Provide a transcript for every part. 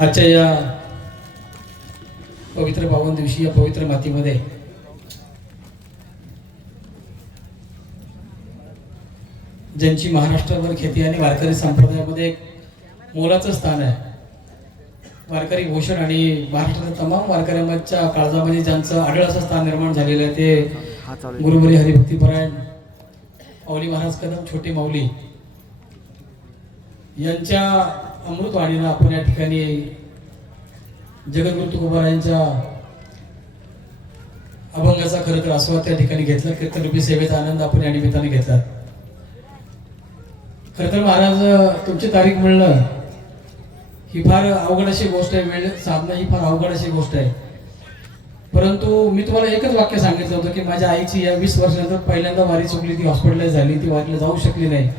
आजच्या या पवित्र पावन दिवशी या पवित्र मातीमध्ये ज्यांची महाराष्ट्रभर खेती आणि वारकरी संप्रदायामध्ये एक मोलाचं स्थान आहे, वारकरी भूषण आणि महाराष्ट्राच्या तमाम वारकऱ्यांच्या काळजामध्ये ज्यांचं आढळ असं स्थान निर्माण झालेलं आहे ते गुरुबरी हरिभक्तीपरायण माऊली महाराज कदम छोटे माऊली यांच्या अमृतवाणीनं आपण या ठिकाणी जगद्गुरु तुकोबारायांच्या अभंगाचा खरं तर आस्वाद त्या ठिकाणी घेतला. कीर्तनरूपी सेवेचा आनंद आपण या निमित्ताने घेतला. खरं तर महाराज तुमची तारीख मिळणं ही फार अवघड अशी गोष्ट आहे, वेळ साधणं ही फार अवघड अशी गोष्ट आहे. परंतु मी तुम्हाला एकच वाक्य सांगितलं होतं की माझ्या आईची या 20 वर्षानंतर पहिल्यांदा वारी चुकली, ती हॉस्पिटलाइज झाली, ती वारीला जाऊ शकली नाही.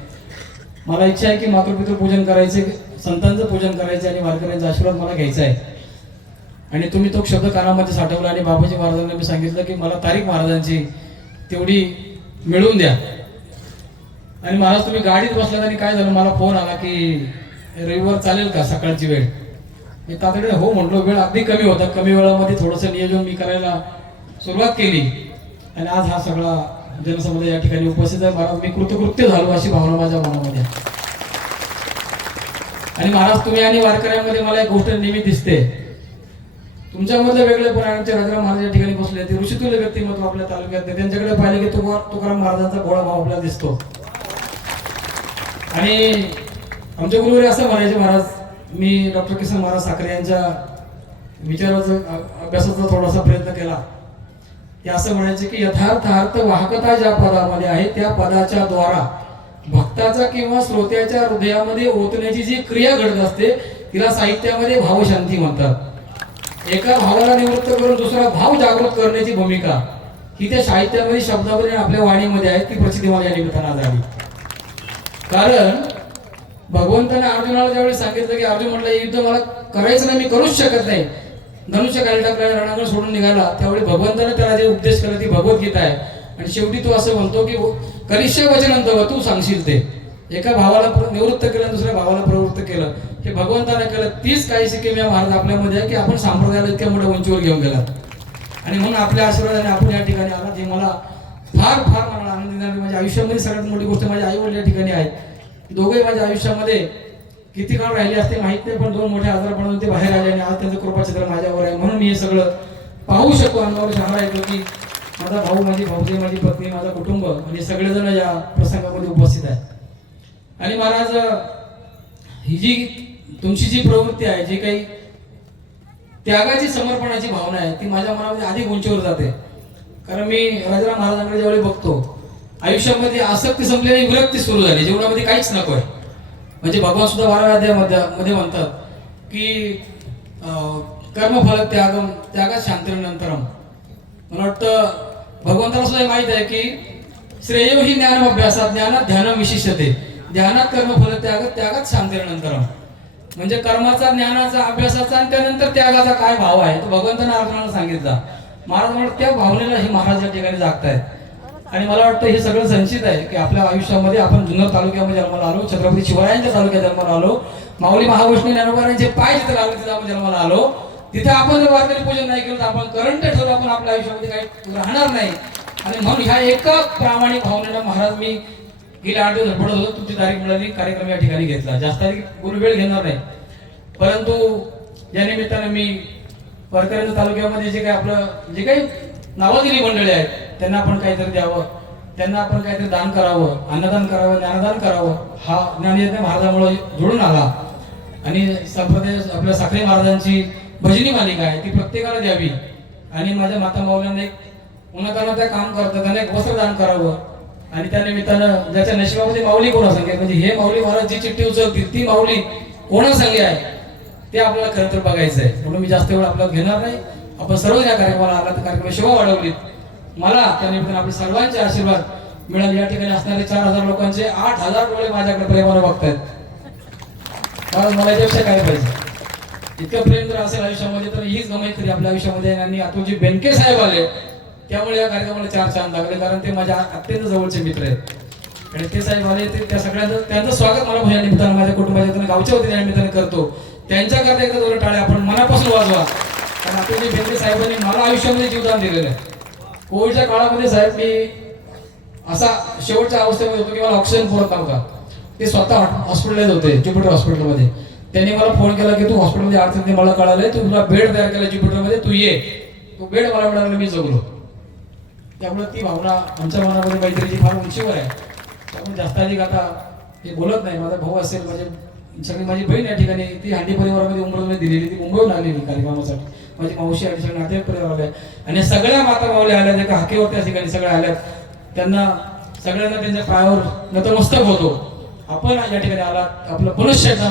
मला इच्छा आहे की मातृपितृ पूजन करायचे, संतांचं पूजन करायचे आणि वारकऱ्यांचा आशीर्वाद मला घ्यायचा आहे. आणि तुम्ही तो शब्द कानामध्ये साठवला आणि बाबाजी महाराजांना मी सांगितलं की मला तारीख महाराजांची तेवढी मिळवून द्या. आणि महाराज तुम्ही गाडीत बसलात आणि काय झालं, मला फोन आला की रविवार चालेल का सकाळची वेळ. मी तातडीने हो म्हटलो. वेळ अगदी कमी होता, कमी वेळामध्ये थोडंसं नियोजन मी करायला सुरुवात केली आणि आज हा सगळा जनसमुदाय या ठिकाणी उपस्थित आहे. महाराज मी कृतकृत्य झालो अशी भावना माझ्या मनामध्ये. आणि महाराज तुम्ही आणि वारकऱ्यांमध्ये मला एक गोष्ट नेहमी दिसते, तुमच्यामधलं वेगळेपण. आमच्या राजाराम महाराज या ठिकाणी बसले, ते ऋषितुल्य व्यक्तिमत्व आपल्या तालुक्यात, त्यांच्याकडे पाहिले की तुकाराम महाराजांचा गोळा भाव आपल्याला दिसतो. आणि आमच्या गुरुवारी असं म्हणायचे महाराज, मी डॉक्टर किसन महाराज साखरे यांच्या विचाराचा अभ्यासाचा थोडासा प्रयत्न केला. ते असं म्हणायचे की यथार्थ अर्थ वाहकता ज्या पदामध्ये आहे त्या पदाच्या द्वारा भक्ताचा किंवा श्रोत्याच्या हृदयामध्ये ओतण्याची जी क्रिया घडत असते तिला साहित्यामध्ये भावशांती म्हणतात. एका भावाला निवृत्त करून दुसरा भाव जागृत करण्याची भूमिका ही त्या साहित्यामध्ये शब्दामध्ये आपल्या वाणीमध्ये आहे. ती प्रसिद्धी मला या निमित्तानं झाली. कारण भगवंताने अर्जुनाला ज्यावेळी सांगितलं की अर्जुन म्हटलं हे युद्ध मला करायचं नाही, मी करूच शकत नाही, धनुष्य खाली टाकला रणांगण सोडून निघाला, त्यावेळी भगवंताने त्याला जे उपदेश केला ती भगवद्गीता आहे. आणि शेवटी तो असं म्हणतो की करिष्य वचनंतव, तू सांगशील ते. एका भावाला निवृत्त केलं, दुसऱ्या भावाला प्रवृत्त केलं, हे भगवंताने केलं. तीच काही शिकेमी महाराज आपल्यामध्ये आहे की आपण संप्रदायाला इतक्या मोठ्या उंचीवर घेऊन गेलात. आणि म्हणून आपल्या आशीर्वादाने आपण या ठिकाणी आलात, हे मला फार फार मनाला आनंद झाला. माझ्या आयुष्यामध्ये सगळ्यात मोठी गोष्ट माझे आई वडील या ठिकाणी आहेत. दोघे माझ्या आयुष्यामध्ये किती काळ राहिले असते माहित नाही, पण 2 मोठ्या आजारपणातून ते बाहेर आले आणि आज त्यांचं कृपाचित्र माझ्यावर आहे. म्हणून मी हे सगळं पाहू शकतो. अनुभव सांगणार आहे की माझा भाऊ, माझी भाऊजी, माझी पत्नी, माझं कुटुंब आणि सगळेजण या प्रसंगामध्ये उपस्थित आहे. आणि महाराज ही जी तुमची जी प्रवृत्ती आहे, जी काही त्यागाची समर्पणाची भावना आहे, ती माझ्या मनामध्ये अधिक उंचीवर जाते. कारण मी राजाराम महाराजांकडे ज्यावेळी बघतो, आयुष्यामध्ये आसक्ती संपलेली विरक्ती सुरू झाली, जीवनामध्ये काहीच नको आहे. म्हणजे भगवान सुद्धा 12व्या अध्यायामध्ये म्हणतात की कर्मफल त्यागम त्यागात शांतिरनंतरम. मला वाटतं भगवंताला सुद्धा माहित आहे की श्रेयो ही ज्ञान अभ्यासात ज्ञानात ध्यान विशिष्यते, ध्यानात कर्मफल त्यागात शांतिरनंतरम. म्हणजे कर्माचा, ज्ञानाचा, अभ्यासाचा आणि त्यानंतर त्यागाचा काय भाव आहे तो भगवंताने अर्जुनाला सांगितला. महाराज म्हणतात त्या भावनेला हे महाराज या ठिकाणी जागतायत. आणि मला वाटतं हे सगळं संचित आहे की आपल्या आयुष्यामध्ये आपण जुन्नर तालुक्यामध्ये जन्माला आलो, छत्रपती शिवरायांच्या तालुक्यात जन्माला आलो, माऊली महावैष्णव ज्ञानोबारांचे पाय जिथे लागले तिथे आपण जन्माला आलो. तिथे आपण जर वारकरी पूजन नाही केलं तर आपण करंट ठरवलं, आपण आपल्या आयुष्यामध्ये काही राहणार नाही. आणि म्हणून ह्या एका प्रामाणिक भावनेला महाराज मी गेले 8 दिवस धडपडत होतो. तुमची तारीख मिळाली, कार्यक्रम या ठिकाणी घेतला. जास्त गुरु वेळ घेणार नाही, परंतु या निमित्तानं मी वारकऱ्यांच्या तालुक्यामध्ये जे काही आपलं जे काही नावाजलेली मंडळी आहेत त्यांना आपण काहीतरी द्यावं, त्यांना आपण काहीतरी दान करावं, अन्नदान करावं, ज्ञानदान करावं. हा ज्ञानयज्ञ महाराजांमुळे जुळून आला. आणि संप्रदाय आपल्या साखरे महाराजांची भजनी मालिका आहे, ती प्रत्येकाला द्यावी. आणि माझ्या माता माऊल्यांना एक उन्हाताना त्या काम करतात, त्यांना एक वस्त्रदान करावं. आणि त्या निमित्तानं ज्याच्या नशिबामध्ये माऊली कोणा सांगे, म्हणजे हे माऊली महाराज जी चिठ्ठी उचलतील ती माऊली कोणा सांगे आहे ते आपल्याला खरं तर बघायचं आहे. म्हणून मी जास्त वेळ आपल्याला घेणार नाही. आपण सर्व या कार्यक्रमाला आला तर कार्यक्रम शिवा वाढवलीत. मला त्या निमित्तानं आपले सर्वांचे आशीर्वाद मिळाले. या ठिकाणी असणारे 4000 लोकांचे 8000 डोळे माझ्याकडे प्रेमाने बघतायत. मला याच्यापेक्षा काय पाहिजे, इतकं प्रेम जर असेल आयुष्यामध्ये तर हीच गमाई खरी आपल्या आयुष्यामध्ये. आणि अतुलजी बेनके साहेब आले त्यामुळे या कार्यक्रमाला 4 चांद लागले, कारण ते माझ्या अत्यंत जवळचे मित्र आहेत. आणि ते साहेब आले ते त्या सगळ्यांचं त्यांचं स्वागत मला या निमित्तानं माझ्या कुटुंबाच्या वतीनं गावच्या वतीने या निमित्ताने करतो. त्यांच्याकरता एकदा दोन टाळ्या आपण मनापासून वाजवा. कारण आपले बेंद्रे साहेबांनी मला आयुष्यामध्ये जीवदान दिलेलं आहे. कोविडच्या काळामध्ये साहेब मी असा शेवटच्या अवस्थेमध्ये होतो की मला ऑक्सिजन पुरत नव्हता. ते स्वतः हॉस्पिटलमध्ये होते ज्युपिटर हॉस्पिटलमध्ये. त्यांनी मला फोन केला की तू हॉस्पिटलमध्ये अडचण मला कळालंय, तू तुला बेड तयार केला ज्युपिटरमध्ये, तू ये. तो बेड मला मिळाला, मी जगलो. त्यामुळे ती भावना आमच्या मनामध्ये मैत्रीची फार उंचीवर आहे. त्यामुळे जास्त अधिक आता हे बोलत नाही. माझा भाऊ असेल, सगळी माझी बहीण या ठिकाणी ती हांडी परिवारामध्ये उमरमध्ये दिलेली, ती मुंबईहून आलेली कार्यक्रमासाठी. माझी मावशी आणि सगळे नातेवाईक परिवार आले आणि सगळ्या माता मावल्या आल्या ज्या हाकेवर त्या ठिकाणी सगळ्या आल्यात. त्यांना सगळ्यांना त्यांच्या पायावर नतमस्तक होतो. आपण या ठिकाणी आलात, आपलं पुनश्च एकदा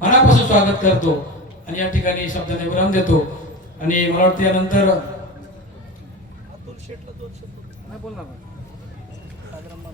मनापासून स्वागत करतो आणि या ठिकाणी शब्दाने विराम देतो. आणि मला वाटतं यानंतर बोल ना.